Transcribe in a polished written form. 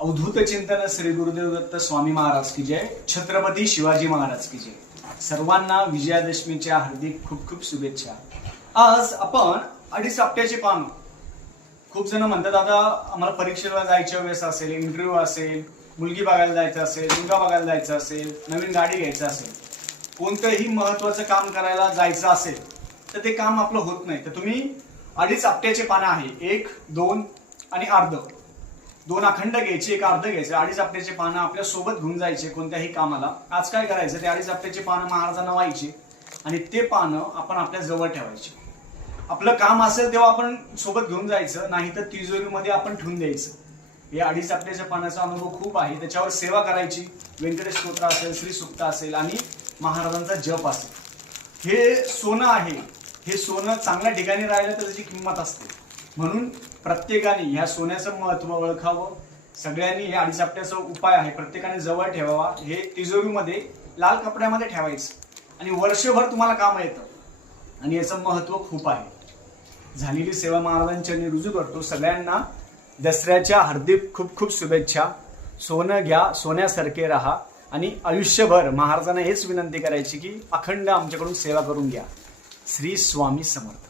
अवधूत चिंतन श्री गुरुदेव दत्त स्वामी महाराज की जय, छत्रपती शिवाजी महाराज की जय। सर्वांना विजयादशमीच्या हार्दिक खूप खूप शुभेच्छा। आज आपण अडीच आपट्याचे पान। खूप जण म्हणतात आता आम्हाला परीक्षेला जायच्या वेळेस असेल, इंटरव्ह्यू असेल, मुलगी बघायला जायचं असेल, मुलगा बघायला जायचं असेल, नवीन गाडी घ्यायचं असेल, कोणतंही महत्वाचं काम करायला जायचं असेल तर ते काम आपलं होत नाही। तर तुम्ही अडीच आपट्याचे पानं आहे, 1, 2 आणि अर्ध, 2 अखंड घ्यायचे, 1 अर्ध घ्यायचे, अडीच आपट्याचे पानं आपल्या सोबत घेऊन जायचे कोणत्याही कामाला। आज काय करायचं, ते अडीच आपट्याचे पानं महाराजांना व्हायचे आणि ते पानं आपण आपल्या जवळ ठेवायचे। आपलं काम असेल तेव्हा आपण सोबत घेऊन जायचं, नाही तर तिजोरीमध्ये आपण ठेवून द्यायचं। हे अडीच आपट्याच्या पानाचा अनुभव खूप आहे। त्याच्यावर सेवा करायची, व्यंकटेश स्तोत्र असेल, श्री सुक्त असेल आणि महाराजांचा जप असेल। हे सोनं आहे, हे सोनं चांगल्या ठिकाणी राहिलं तर त्याची किंमत असते। म्हणून प्रत्येकाने ह्या सोन्याचं महत्त्व ओळखावं। सगळ्यांनी हे अडीच आपट्याचा उपाय आहे, प्रत्येकाने जवळ ठेवावा। हे तिजोरीमध्ये लाल कपड्यामध्ये ठेवायचं आणि वर्षभर तुम्हाला काम येतं आणि याचं महत्त्व खूप आहे। झालेली सेवा महाराजांच्या रुजू करतो। सगळ्यांना दसऱ्याच्या हार्दिक खूप खूप शुभेच्छा। सोनं घ्या, सोन्यासारखे राहा आणि आयुष्यभर महाराजांना हेच विनंती करायची की अखंड आमच्याकडून सेवा करून घ्या। श्री स्वामी समर्थ।